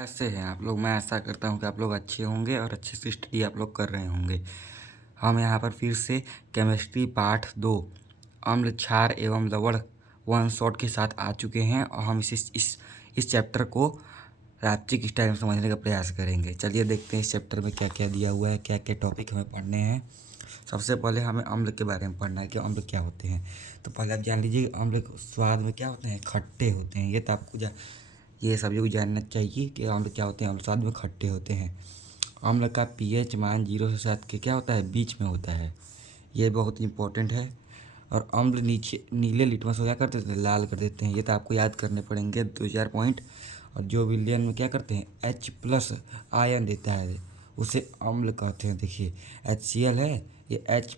कैसे हैं आप लोग। मैं आशा करता हूं कि आप लोग अच्छे होंगे और अच्छे से स्टडी आप लोग कर रहे होंगे। हम यहाँ पर फिर से केमिस्ट्री पाठ 2 अम्ल क्षार एवं लवण वन शॉट के साथ आ चुके हैं और हम इस चैप्टर को रात्रिक स्टाइल में समझने का प्रयास करेंगे। चलिए देखते हैं इस चैप्टर में क्या क्या दिया हुआ है, क्या क्या टॉपिक हमें पढ़ने हैं। सबसे पहले हमें अम्ल के बारे में पढ़ना है कि अम्ल क्या होते हैं। तो पहले आप जान लीजिए अम्ल स्वाद में क्या होते हैं, खट्टे होते हैं। ये तो आपको ये सभी को जानना चाहिए कि अम्ल क्या होते हैं। अम्ल स्वाद में खट्टे होते हैं। अम्ल का पीएच मान 0 से 7 के क्या होता है, बीच में होता है। ये बहुत इंपॉर्टेंट है। और अम्ल नीचे नीले लिटमस को क्या कर देते हैं, लाल कर देते हैं। ये तो आपको याद करने पड़ेंगे 2-4 पॉइंट। और जो विलयन में क्या करते हैं, H+ आयन देता है उसे अम्ल कहते हैं। देखिए HCl है, ये H++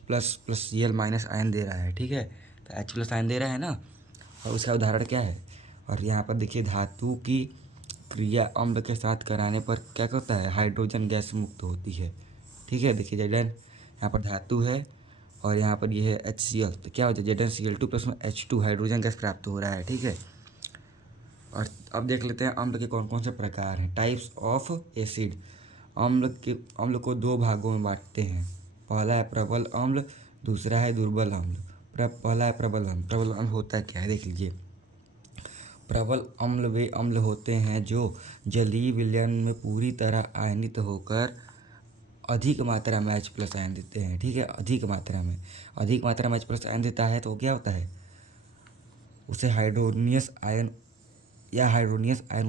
Cl- आयन दे रहा है, ठीक है। तो H+ आयन दे रहा है ना, और उसका उदाहरण क्या है। और यहाँ पर देखिए धातु की क्रिया अम्ल के साथ कराने पर क्या करता है, हाइड्रोजन गैस मुक्त होती है, ठीक है। देखिए Zn यहाँ पर धातु है और यहाँ पर ये है HCl, तो क्या होता है ZnCl2+ में H2 हाइड्रोजन गैस प्राप्त हो रहा है, ठीक है। और अब देख लेते हैं अम्ल के कौन कौन से प्रकार हैं। Types of acid. अम्ल को 2 भागों में बांटते हैं। पहला है प्रबल अम्ल, दूसरा है दुर्बल अम्ल। पहला है प्रबल अम्ल। प्रबल अम्ल होता है क्या है, देख लीजिए। प्रबल अम्ल वे अम्ल होते हैं जो जलीय विलयन में पूरी तरह आयनित होकर अधिक मात्रा में H+ आयन देते हैं, ठीक है। अधिक मात्रा में H+ आयन देता है तो क्या होता है, उसे हाइड्रोनियस आयन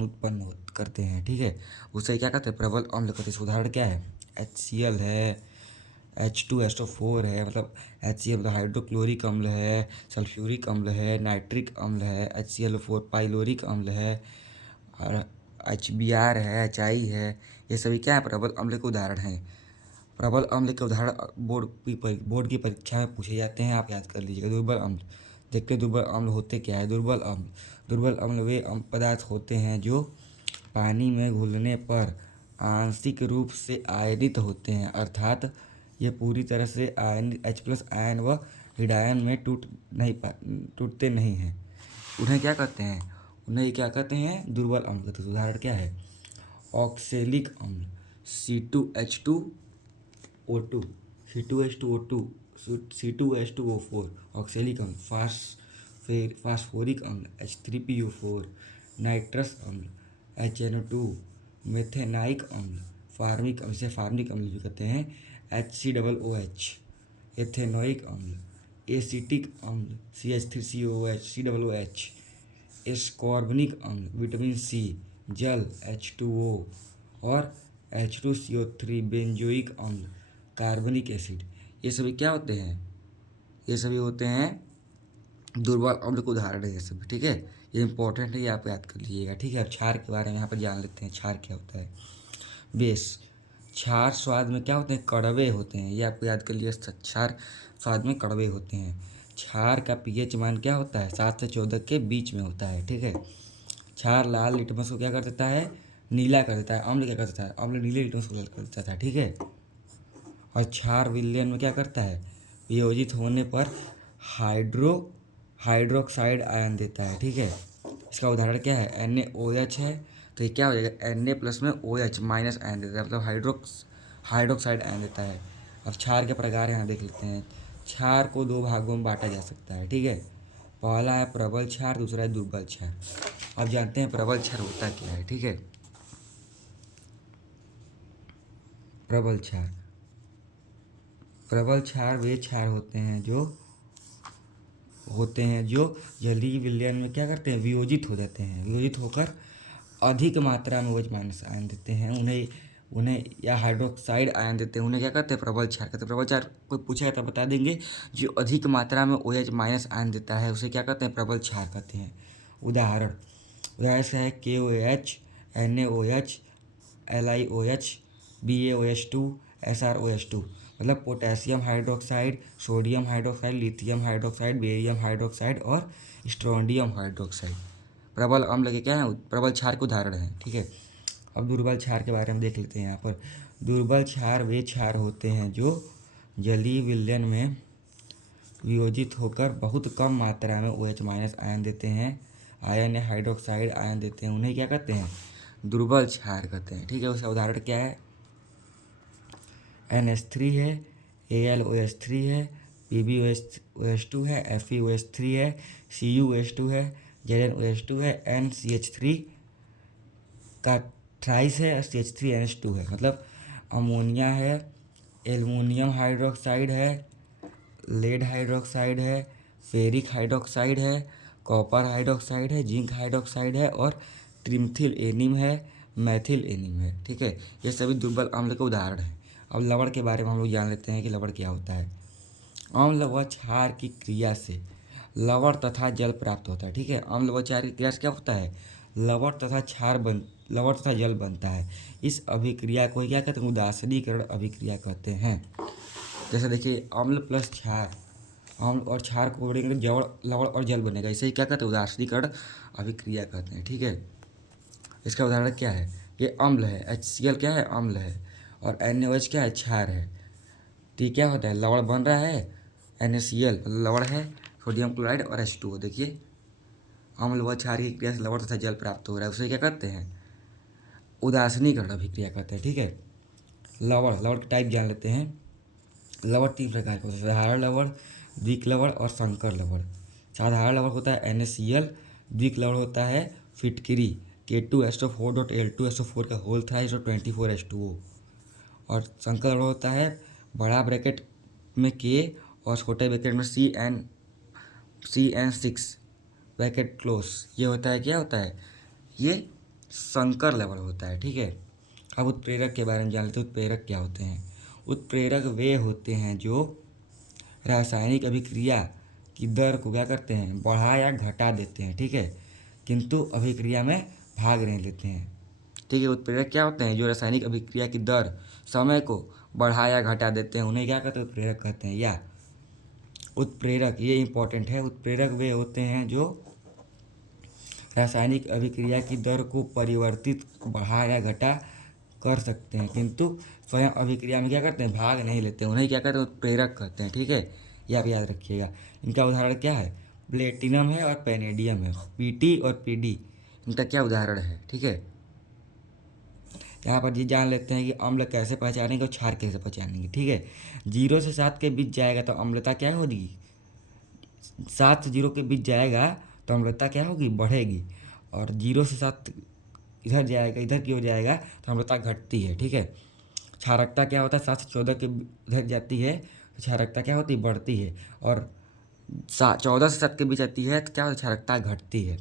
उत्पन्न करते हैं, ठीक है। उसे क्या कहते हैं, प्रबल अम्ल कहते हैं। उदाहरण क्या है, HCl है, H2SO4 है, मतलब HCl मतलब हाइड्रोक्लोरिक अम्ल है, सल्फ्यूरिक अम्ल है, नाइट्रिक अम्ल है, HCl4 पाइलोरिक अम्ल है, और HBr है, HI है। ये सभी क्या है, प्रबल अम्ल के उदाहरण हैं। प्रबल अम्ल के उदाहरण बोर्ड की परीक्षा में पूछे जाते हैं, आप याद कर लीजिएगा। दुर्बल अम्ल। देखते हैं दुर्बल अम्ल होते क्या है। दुर्बल अम्ल वे पदार्थ होते हैं जो पानी में घुलने पर आंशिक रूप से आयनित होते हैं, अर्थात ये पूरी तरह से आयन H+ आयन व ऋणायन में टूटते नहीं हैं। उन्हें क्या कहते हैं, दुर्बल अम्ल कहते हैं। उदाहरण क्या है, ऑक्सेलिक अम्ल C2H2O2, C2H2O4, ऑक्सेलिक अम्ल। फास्फोरिक अम्ल H3PO4, नाइट्रस अम्ल HNO2, मेथेनाइक अम्ल, फार्मिक अम्ल, इसे फार्मिक अम्ल भी कहते हैं, HCOOH, एथेनोइक अम्ल, एसिटिक अम्ल CH3COOH, एस्कॉर्बिक अम्ल, विटामिन C, जल H2O, और H2CO3, बेंजोइक अम्ल, कार्बनिक एसिड। ये सभी क्या होते हैं, ये सभी होते हैं दुर्बल अम्ल के उदाहरण है ये सभी, ठीक है। ये इंपॉर्टेंट है, ये आप याद कर लीजिएगा, ठीक है। अब क्षार के बारे में यहाँ पर जान लेते हैं। क्षार क्या होता है। बेस। क्षार स्वाद में क्या होते हैं, कड़वे होते हैं। ये आपको याद कर लिए, क्षार स्वाद में कड़वे होते हैं। क्षार का पीएच मान क्या होता है, 7 से 14 के बीच में होता है, ठीक है। क्षार लाल लिटमस को क्या कर देता है, नीला कर देता है। अम्ल क्या कर देता है, अम्ल नीले लिटमस को लाल कर देता था, ठीक है। और क्षार विलयन में क्या करता है, वियोजित होने पर हाइड्रोक्साइड आयन देता है, ठीक है। इसका उदाहरण क्या है, NaOH है, तो ये क्या हो जाएगा, Na+ में OH- आयन देता है, मतलब हाइड्रोक्साइड आयन देता है। अब क्षार के प्रकार यहाँ देख लेते हैं। क्षार को 2 भागों में बांटा जा सकता है, ठीक है। पहला है प्रबल क्षार, दूसरा है दुर्बल क्षार। अब जानते हैं प्रबल क्षार होता क्या है, ठीक है। प्रबल क्षार वे क्षार होते हैं जो जलीय विलयन में क्या करते हैं, वियोजित हो जाते हैं। वियोजित होकर अधिक मात्रा में OH- आयन देते हैं, उन्हें या हाइड्रोक्साइड आयन देते हैं, उन्हें क्या कहते हैं, प्रबल क्षार कहते हैं। प्रबल क्षार कोई पूछेगा तो बता देंगे, जो अधिक मात्रा में OH- आयन देता है उसे क्या कहते हैं, प्रबल क्षार कहते हैं। उदाहरण से है KOH, NaOH, LiOH, BaOH2, SrOH2, मतलब potassium hydroxide, sodium hydroxide, lithium hydroxide, barium hydroxide और स्ट्रोंडियम हाइड्रोक्साइड प्रबल अम्ल के क्या है, प्रबल क्षार के उदाहरण हैं, ठीक है। अब दुर्बल क्षार के बारे में देख लेते हैं। यहाँ पर दुर्बल क्षार वे क्षार होते हैं जो जलीय विलयन में वियोजित होकर बहुत कम मात्रा में OH- आयन देते हैं, आयन या हाइड्रोक्साइड आयन देते हैं। उन्हें क्या कहते हैं, दुर्बल क्षार कहते हैं। ठीक है, उसका उदाहरण क्या है? NH3 है, AlOH3 है, PbOH2 है, FeOH3 है, CuOH2 है, ZnOH2 है, NCH3 का थ्राइस है और CH3NH2 है। मतलब अमोनिया है, एल्युमिनियम हाइड्रोक्साइड है, लेड हाइड्रोक्साइड है, फेरिक हाइड्रोक्साइड है, कॉपर हाइड्रोक्साइड है, जिंक हाइड्रोक्साइड है और ट्रिम्थिल एनिम है, मैथिल एनिम है। ठीक है, ये सभी दुर्बल अम्ल के उदाहरण हैं। अब लवण के बारे में हम लोग जान लेते हैं कि लवण क्या होता है। अम्ल व क्षार की क्रिया से लवण तथा जल प्राप्त होता है। ठीक है, अम्ल व क्षार की क्रिया से क्या होता है? लवण तथा जल बनता है। इस अभिक्रिया को क्या कहते हैं? उदासीनीकरण अभिक्रिया कहते हैं। जैसे देखिए, अम्ल प्लस क्षार, अम्ल और क्षार को जोड़ेंगे लवण और जल बनेगा। इसे क्या कहते हैं? उदासीनीकरण अभिक्रिया कहते हैं। ठीक है, इसका उदाहरण क्या है? ये अम्ल है, HCl क्या है? अम्ल है, और NaOH क्या है? क्षार है। तो ये क्या होता है? लवण बन रहा है, NaCl लवण है, सोडियम क्लोराइड और H2O। देखिए, अम्ल व क्षार की क्रिया से लवण तथा जल प्राप्त हो रहा है, उसे क्या कहते हैं? उदासीनीकरण अभिक्रिया कहते हैं। ठीक है, लवण के टाइप जान लेते हैं। लवण 3 प्रकार के होते हैं: साधारण लवण, द्विक लवण और संकर लवण। साधारण लवण होता है NaCl, द्विक लवण होता है फिटकिरी K2SO4.L2SO4 का होल थ्राइस और 24H2O, और संकर लवण होता है बड़ा ब्रैकेट में K और छोटे ब्रैकेट में CN6 ब्रैकेट क्लोज। ये होता है, क्या होता है? ये संकर लवण होता है। ठीक है, अब उत्प्रेरक के बारे में जान लेते हैं। उत्प्रेरक क्या होते हैं? उत्प्रेरक वे होते हैं जो रासायनिक अभिक्रिया की दर को क्या करते हैं? बढ़ा या घटा देते हैं। ठीक है, किंतु अभिक्रिया में भाग नहीं लेते हैं। ठीक है, उत्प्रेरक क्या होते हैं? जो रासायनिक अभिक्रिया की दर, समय को बढ़ा या घटा देते हैं, उन्हें क्या कहते हैं? उत्प्रेरक कहते हैं। या उत्प्रेरक, ये इंपॉर्टेंट है, उत्प्रेरक वे होते हैं जो रासायनिक अभिक्रिया की दर को परिवर्तित, बढ़ा या घटा कर सकते हैं, किंतु स्वयं अभिक्रिया में क्या करते हैं? भाग नहीं लेते हैं, उन्हें क्या कहते हैं? उत्प्रेरक कहते हैं। ठीक है, ये आप याद रखिएगा। इनका उदाहरण क्या है? प्लेटिनम है और पैनेडियम है। Pt और Pd इनका क्या उदाहरण है? ठीक है, यहाँ पर ये जान लेते हैं कि अम्ल कैसे पहचानेंगे और क्षार कैसे पहचानेंगे। ठीक है, 0 से 7 के बीच जाएगा तो अम्लता क्या होगी? 7 से 0 के बीच जाएगा तो अम्लता क्या होगी? बढ़ेगी। और 0 से 7 इधर जाएगा, इधर की ओर जाएगा तो अम्लता घटती है। ठीक है, क्षारकता क्या होता है? 7 से 14 के इधर जाती है तो क्षारकता क्या होती है? बढ़ती है। और 14 से 7 के बीच आती है तो क्या होता है? क्षारकता घटती है।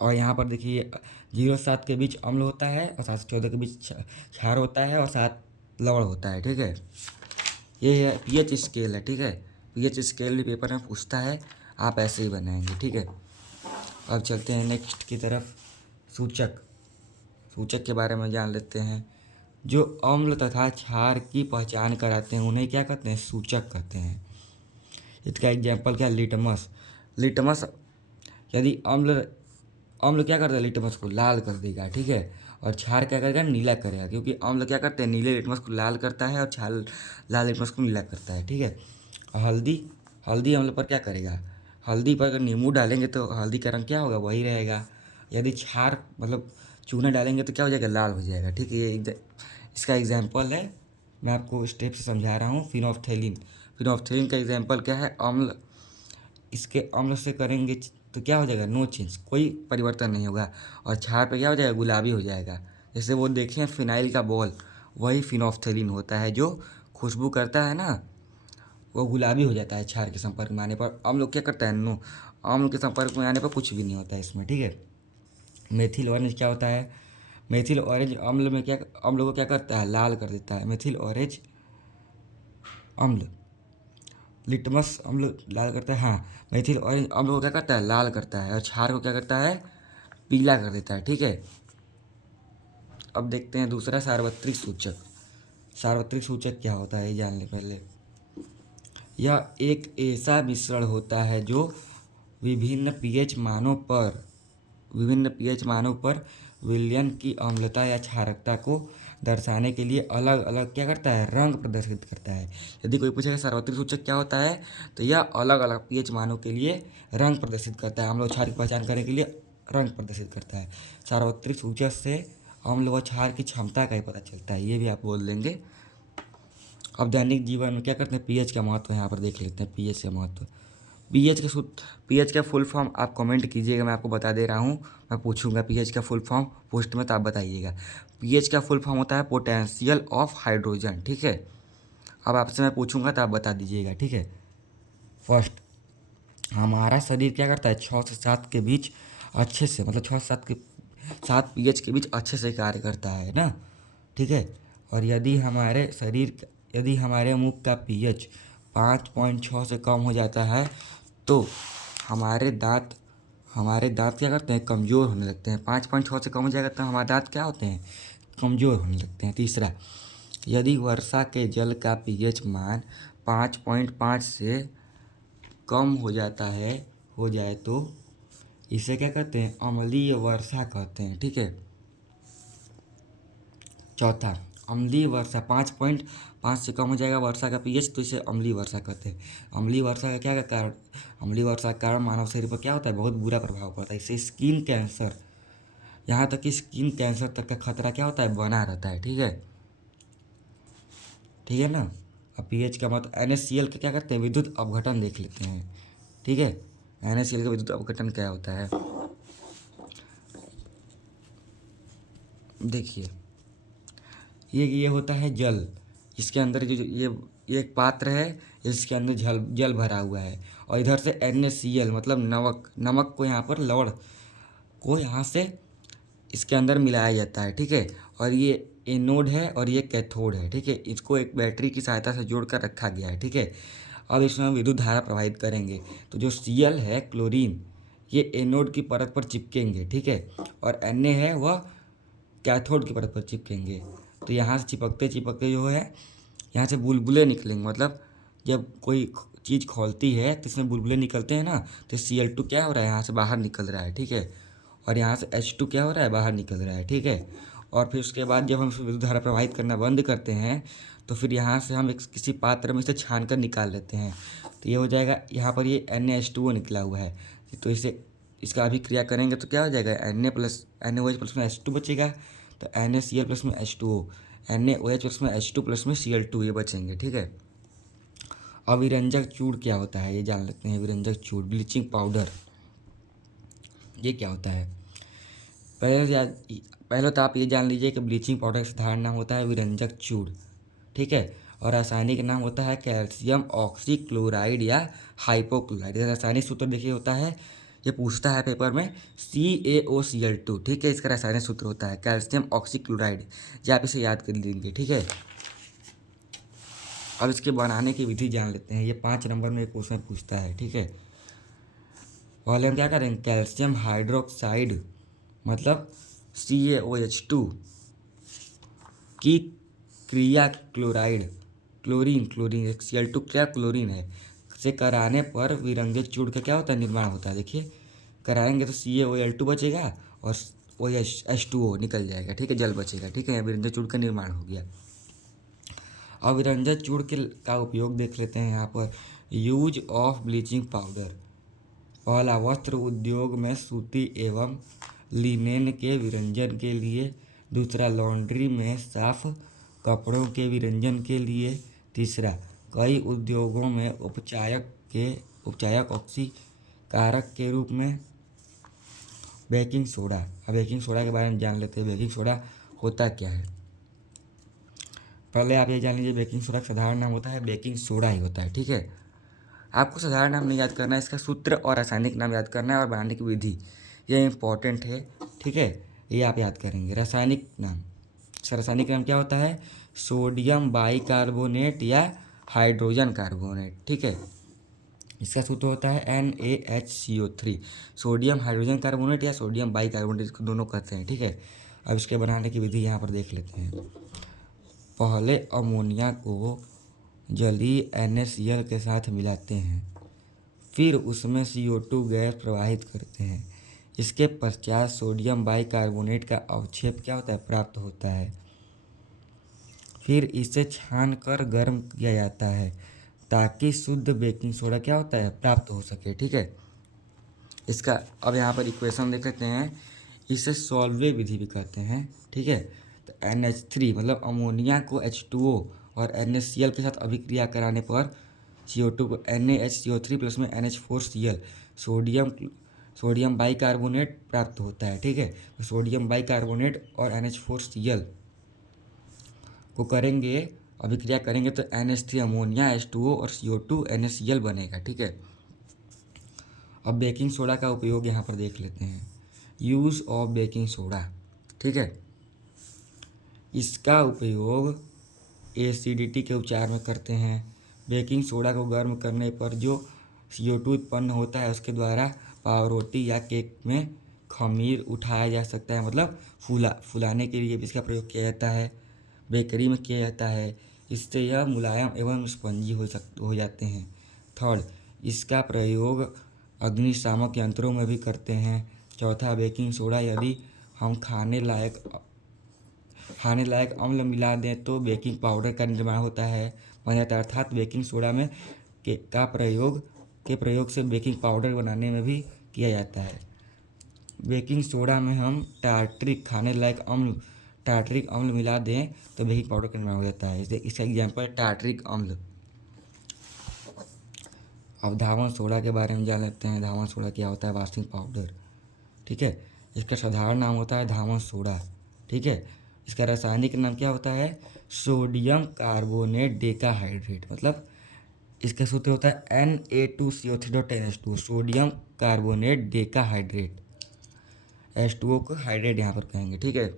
और यहाँ पर देखिए, 0 से 7 के बीच अम्ल होता है और 7 से 14 के बीच क्षार होता है और 7 लवण होता है। ठीक है, ये है pH स्केल है। ठीक है, pH स्केल भी पेपर में पूछता है, आप ऐसे ही बनाएंगे। ठीक है, अब चलते हैं नेक्स्ट की तरफ। सूचक के बारे में जान लेते हैं। जो अम्ल तथा क्षार की पहचान कराते हैं उन्हें क्या कहते हैं? सूचक कहते हैं। इसका एग्जाम्पल क्या? लिटमस यदि अम्ल क्या करता है? लिटमस को लाल कर देगा। ठीक है, और क्षार क्या करेगा? नीला करेगा, क्योंकि अम्ल क्या करते हैं? नीले लिटमस को लाल करता है और क्षार लाल लिटमस को नीला करता है। ठीक है, हल्दी अम्ल पर क्या करेगा? हल्दी पर अगर नींबू डालेंगे तो हल्दी का रंग क्या होगा? वही रहेगा। यदि क्षार मतलब चूना डालेंगे तो क्या हो जाएगा? लाल हो जाएगा। ठीक है, ये इसका एग्जाम्पल है, मैं आपको स्टेप से समझा रहा हूँ। फिनोफ्थेलिन का एग्जाम्पल क्या है? अम्ल, इसके अम्ल से करेंगे तो क्या हो जाएगा? नो चेंज, कोई परिवर्तन नहीं होगा। और क्षार पे क्या हो जाएगा? गुलाबी हो जाएगा। जैसे वो देखें फिनाइल का बॉल, वही फिनोफ्थेलिन होता है, जो खुशबू करता है ना, वो गुलाबी हो जाता है क्षार के संपर्क में आने पर। अम्ल क्या करता है? नो, अम्ल के संपर्क में आने पर कुछ भी नहीं होता है इसमें। ठीक है, मेथिल ऑरेंज क्या होता है? मेथिल ऑरेंज अम्ल को क्या करता है? लाल कर देता है। मेथिल ऑरेंज अम्ल, लिटमस अम्ल लाल करता है। हाँ, मेथिल ऑरेंज अम्ल को क्या करता है? लाल करता है। और क्षार को क्या करता है? पीला कर देता है। ठीक है, अब देखते हैं दूसरा, सार्वत्रिक सूचक। सार्वत्रिक सूचक क्या होता है ये जान लें पहले। यह एक ऐसा मिश्रण होता है जो विभिन्न पीएच मानों पर विलयन की अम्लता या क्षारकता को दर्शाने के लिए अलग अलग क्या करता है? रंग प्रदर्शित करता है। यदि कोई पूछेगा सार्वत्रिक सूचक क्या होता है, तो यह अलग अलग पीएच मानों के लिए रंग प्रदर्शित करता है। हम लोग क्षार की पहचान करने के लिए रंग प्रदर्शित करता है। सार्वत्रिक सूचक से अम्ल व क्षार की क्षमता का ही पता चलता है, ये भी आप बोल देंगे। अब दैनिक जीवन में क्या करते हैं, पीएच का महत्व यहाँ पर देख लेते हैं। पीएच का महत्व, पीएच का फुल फॉर्म आप कमेंट कीजिएगा, मैं आपको बता दे रहा हूँ। मैं पूछूंगा पीएच का फुल फॉर्म पोस्ट में, तो आप बताइएगा। पीएच का फुल फॉर्म होता है पोटेंशियल ऑफ हाइड्रोजन, ठीक है। अब आपसे मैं पूछूंगा तो आप बता दीजिएगा, ठीक है। फर्स्ट, हमारा शरीर क्या करता है, 6 से 7 के बीच अच्छे से, मतलब 6 से 7 पीएच के बीच अच्छे से कार्य करता है ना, ठीक है। और यदि हमारे मुख का पीएच 5.6 से कम हो जाता है तो हमारे दांत क्या करते हैं, कमज़ोर होने लगते हैं। 5.6 से कम हो जाएगा तो हमारे दांत क्या होते हैं, कमज़ोर होने लगते हैं। तीसरा, यदि वर्षा के जल का पीएच मान 5.5 से कम हो जाए तो इसे क्या कहते हैं, अम्लीय वर्षा कहते हैं, ठीक है। चौथा, अम्लीय वर्षा 5.5 से कम हो जाएगा वर्षा का पीएच तो इसे अम्लीय वर्षा कहते हैं। अम्लीय वर्षा का क्या कारण, अम्लीय वर्षा के कारण मानव शरीर पर क्या होता है, बहुत बुरा प्रभाव पड़ता है। इससे स्किन कैंसर, यहाँ तक कि स्किन कैंसर तक का खतरा क्या होता है, बना रहता है, ठीक है। ठीक है ना। अब पीएच का मतलब NaCl का क्या करते हैं, विद्युत अपघटन देख लेते हैं, ठीक है। NaCl का विद्युत अपघटन क्या होता है, देखिए। ये होता है जल, इसके अंदर जो ये एक पात्र है, इसके अंदर जल भरा हुआ है। और इधर से NaCl मतलब नमक को यहाँ पर लवण को यहाँ से इसके अंदर मिलाया जाता है, ठीक है। और ये एनोड है और ये कैथोड है, ठीक है। इसको एक बैटरी की सहायता से जोड़कर रखा गया है, ठीक है। अब इसमें हम विद्युत धारा प्रवाहित करेंगे तो जो Cl है, क्लोरीन, ये एनोड की परत पर चिपकेंगे, ठीक है। और Na है वह कैथोड की परत पर चिपकेंगे। तो यहाँ से चिपकते चिपकते जो है, यहाँ से बुलबुले निकलेंगे। मतलब जब कोई चीज़ खोलती है तो इसमें बुलबुले निकलते हैं ना, तो Cl2 क्या हो रहा है, यहाँ से बाहर निकल रहा है, ठीक है। और यहाँ से H2 क्या हो रहा है, बाहर निकल रहा है, ठीक है। और फिर उसके बाद जब हम विद्युत धारा प्रवाहित करना बंद करते हैं तो फिर यहाँ से हम किसी पात्र में इसे छान कर निकाल लेते हैं। तो ये हो जाएगा, यहाँ पर ये NaH2O निकला हुआ है। तो इसका अभिक्रिया करेंगे तो क्या हो जाएगा, NaOH प्लस में H2 बचेगा, तो NaCl प्लस में H2O, NaOH प्लस में H2 प्लस में Cl2 ये बचेंगे, ठीक है। अविरंजक चूड़ क्या होता है ये जान लेते हैं। विरंजक चूड़, ब्लीचिंग पाउडर, ये क्या होता है। पहले तो आप ये जान लीजिए कि ब्लीचिंग पाउडर का साधारण नाम होता है विरंजक चूड़, ठीक है। और रासायनिक नाम होता है कैल्शियम ऑक्सीक्लोराइड या हाइपोक्लोराइड। रासायनिक सूत्र देखिए होता है, ये पूछता है पेपर में, CaOCl2, ठीक है। इसका रासायनिक सूत्र होता है कैल्शियम ऑक्सीक्लोराइड, ये आप इसे याद कर लेंगे, ठीक है। अब इसके बनाने की विधि जान लेते हैं, ये 5 नंबर में क्वेश्चन पूछता है, ठीक है। पहले हम क्या करेंगे, कैल्शियम हाइड्रोक्साइड मतलब CaOH2 की क्रिया क्लोरीन Cl2 क्या क्लोरीन है से कराने पर विरंजक चूड़ का क्या होता है, निर्माण होता है। देखिए, कराएंगे तो CaOL2 बचेगा और H2O निकल जाएगा, ठीक है, जल बचेगा, ठीक है। विरंजक चूड़ का निर्माण हो गया। अब विरंजक चूड़ का उपयोग देख लेते हैं यहाँ पर। यूज ऑफ ब्लीचिंग पाउडर, पहला, वस्त्र उद्योग में सूती एवं लिनेन के विरंजन के लिए। दूसरा, लॉन्ड्री में साफ कपड़ों के विरंजन के लिए। तीसरा, कई उद्योगों में उपचायक ऑक्सीकारक के रूप में। बेकिंग सोडा, अब बेकिंग सोडा के बारे में जान लेते हैं। बेकिंग सोडा होता क्या है, पहले आप ये जान लीजिए, बेकिंग सोडा का साधारण नाम होता है बेकिंग सोडा ही होता है, ठीक है। आपको साधारण नाम नहीं याद करना है, इसका सूत्र और रासायनिक नाम याद करना है और बनाने की विधि, ये इंपॉर्टेंट है, ठीक है। ये आप याद करेंगे। रासायनिक नाम क्या होता है, सोडियम बाइकार्बोनेट या हाइड्रोजन कार्बोनेट, ठीक है। इसका सूत्र होता है NaHCO3, सोडियम हाइड्रोजन कार्बोनेट या सोडियम बाइकार्बोनेट, इसको दोनों कहते हैं, ठीक है। अब इसके बनाने की विधि यहाँ पर देख लेते हैं। पहले अमोनिया को जलीय NaCl के साथ मिलाते हैं, फिर उसमें CO2 गैस प्रवाहित करते हैं। इसके पश्चात सोडियम बाइकार्बोनेट का अवक्षेप क्या होता है, प्राप्त होता है। फिर इसे छान कर गर्म किया जाता है ताकि शुद्ध बेकिंग सोडा क्या होता है, प्राप्त हो सके, ठीक है। इसका अब यहाँ पर इक्वेशन देख लेते हैं। इसे सॉल्वे विधि भी कहते हैं, ठीक है। तो NH3 मतलब अमोनिया को H2O और NaCl के साथ अभिक्रिया कराने पर CO2 को NaHCO3 प्लस में NH4Cl सोडियम बाइकार्बोनेट प्राप्त होता है, ठीक है। तो सोडियम बाइकार्बोनेट और NH4Cl को करेंगे, अभिक्रिया करेंगे तो NH3 अमोनिया H2O और CO2 NaCl बनेगा, ठीक है। अब बेकिंग सोडा का उपयोग यहाँ पर देख लेते हैं। यूज़ ऑफ बेकिंग सोडा, ठीक है। इसका उपयोग एसिडिटी के उपचार में करते हैं। बेकिंग सोडा को गर्म करने पर जो CO2 उत्पन्न होता है उसके द्वारा पावरोटी या केक में खमीर उठाया जा सकता है, मतलब फुलाने के लिए भी इसका प्रयोग किया जाता है। बेकरी में किया जाता है, इससे यह मुलायम एवं स्पंजी हो जाते हैं। थर्ड, इसका प्रयोग अग्निशामक यंत्रों में भी करते हैं। चौथा, बेकिंग सोडा यदि हम खाने लायक अम्ल मिला दें तो बेकिंग पाउडर का निर्माण होता है। अर्थात बेकिंग सोडा में प्रयोग से बेकिंग पाउडर बनाने में भी किया जाता है। बेकिंग सोडा में हम टार्ट्रिक अम्ल मिला दें तो बेकिंग पाउडर का निर्माण हो जाता है। इसका एग्जाम्पल है टार्ट्रिक अम्ल। अब धावन सोडा के बारे में जान लेते हैं। धावन सोडा क्या होता है? वॉशिंग पाउडर, ठीक है। इसका साधारण नाम होता है धावन सोडा, ठीक है। इसका रासायनिक नाम क्या होता है? सोडियम कार्बोनेट डेकाहाइड्रेट, मतलब इसका सूत्र होता है Na2CO3.NH2, sodium carbonate decahydrate. H2O को हाइड्रेट यहाँ पर कहेंगे, ठीक है।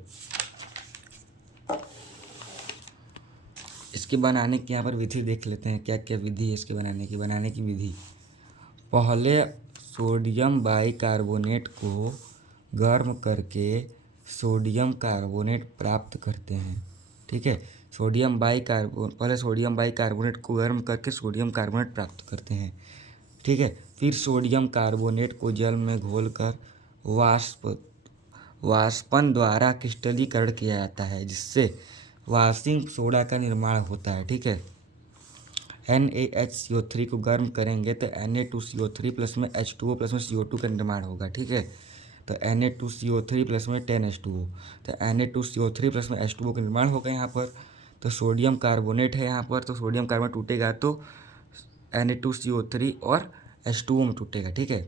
इसके बनाने की यहाँ पर विधि देख लेते हैं, क्या क्या विधि है इसके बनाने की विधि। पहले सोडियम बाइकार्बोनेट को गर्म करके सोडियम कार्बोनेट प्राप्त करते हैं, ठीक है। पहले सोडियम बाइकार्बोनेट को गर्म करके सोडियम कार्बोनेट प्राप्त करते हैं, ठीक है। फिर सोडियम कार्बोनेट को जल में घोलकर वाष्पन द्वारा क्रिस्टलीकरण किया जाता है, जिससे वॉशिंग सोडा का निर्माण होता है, ठीक है। NaHCO3 को गर्म करेंगे तो Na2CO3 प्लस में H2O प्लस में CO2 का निर्माण होगा, ठीक है। तो Na2CO3 प्लस में 10H2O, तो Na2CO3 प्लस में H2O का निर्माण होगा यहाँ पर। तो सोडियम कार्बोनेट है यहाँ पर, तो सोडियम कार्बोनेट टूटेगा तो Na2CO3 और H2O में टूटेगा, ठीक है।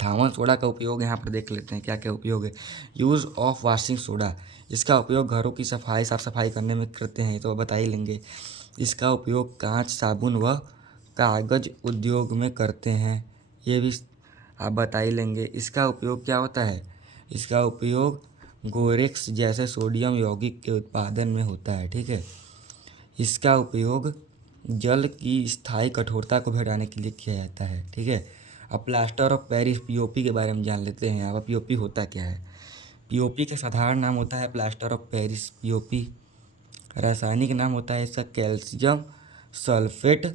धावन सोडा का उपयोग यहाँ पर देख लेते हैं, क्या क्या उपयोग है। यूज़ ऑफ वॉशिंग सोडा, इसका उपयोग घरों की साफ सफाई करने में करते हैं, तो बता ही लेंगे। इसका उपयोग कांच, साबुन व कागज़ उद्योग में करते हैं, ये भी आप बता ही लेंगे। इसका उपयोग क्या होता है? इसका उपयोग बोरेक्स जैसे सोडियम यौगिक के उत्पादन में होता है, ठीक है। इसका उपयोग जल की स्थायी कठोरता को घटाने के लिए किया जाता है, ठीक है। अब प्लास्टर ऑफ पेरिस POP के बारे में जान लेते हैं। अब POP होता क्या है? POP का साधारण नाम होता है प्लास्टर ऑफ पेरिस POP। रासायनिक नाम होता है इसका कैल्शियम सल्फेट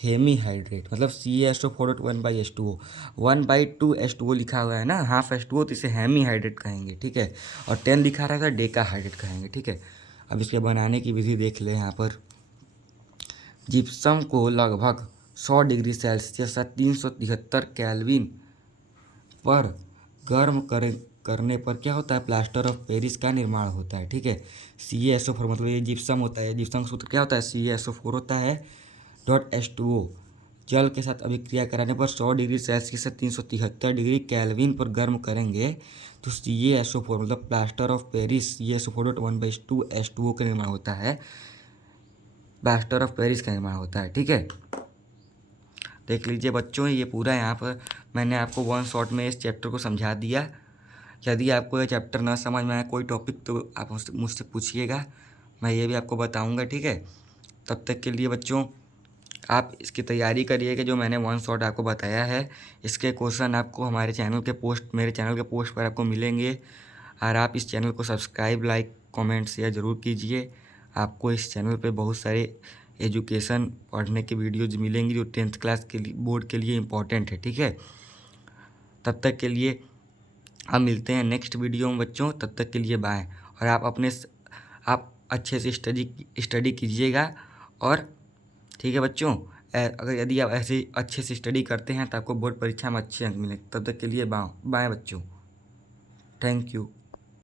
हेमीहाइड्रेट, मतलब CaSO4 1/H2O। 1/2H2O लिखा हुआ है ना, हाफ H2O, तो इसे हेमीहाइड्रेट कहेंगे, ठीक है। और 10 लिखा रहेगा डेकाहाइड्रेट कहेंगे, ठीक है। अब इसके बनाने की विधि देख ले यहाँ पर। जिप्सम को लगभग 100 डिग्री सेल्सियस या 373 केल्विन पर गर्म करने पर क्या होता है? प्लास्टर ऑफ पेरिस का निर्माण होता है, ठीक है। CaSO4 मतलब ये जिप्सम होता है। जिप्सम का सूत्र क्या होता है? CaSO4 होता है .H2O। जल के साथ अभिक्रिया कराने पर 100 डिग्री सेल्सियस से 373 डिग्री केल्विन पर गर्म करेंगे तो CaSO4 मतलब प्लास्टर ऑफ पेरिस CaSO4.1/2H2O का निर्माण होता है, प्लास्टर ऑफ पेरिस का निर्माण होता है, ठीक है। देख लीजिए बच्चों, ये पूरा यहाँ पर मैंने आपको वन शॉट में इस चैप्टर को समझा दिया। यदि आपको ये चैप्टर ना समझ में आए कोई टॉपिक, तो आप मुझसे पूछिएगा, मैं ये भी आपको बताऊँगा, ठीक है। तब तक के लिए बच्चों आप इसकी तैयारी करिएगा, जो मैंने वन शॉट आपको बताया है। इसके क्वेश्चन आपको मेरे चैनल के पोस्ट पर आपको मिलेंगे। और आप इस चैनल को सब्सक्राइब, लाइक, कमेंट, शेयर ज़रूर कीजिए। आपको इस चैनल पे बहुत सारे एजुकेशन पढ़ने के वीडियोज़ मिलेंगी जो 10th क्लास के लिए बोर्ड के लिए इम्पोर्टेंट है, ठीक है। तब तक के लिए हम मिलते हैं नेक्स्ट वीडियो में बच्चों, तब तक के लिए बाय। और आप अच्छे से स्टडी कीजिएगा, और ठीक है बच्चों, अगर यदि आप ऐसे अच्छे से स्टडी करते हैं तो आपको बोर्ड परीक्षा में अच्छे अंक मिले। तब तक के लिए बाय बच्चों। Thank you.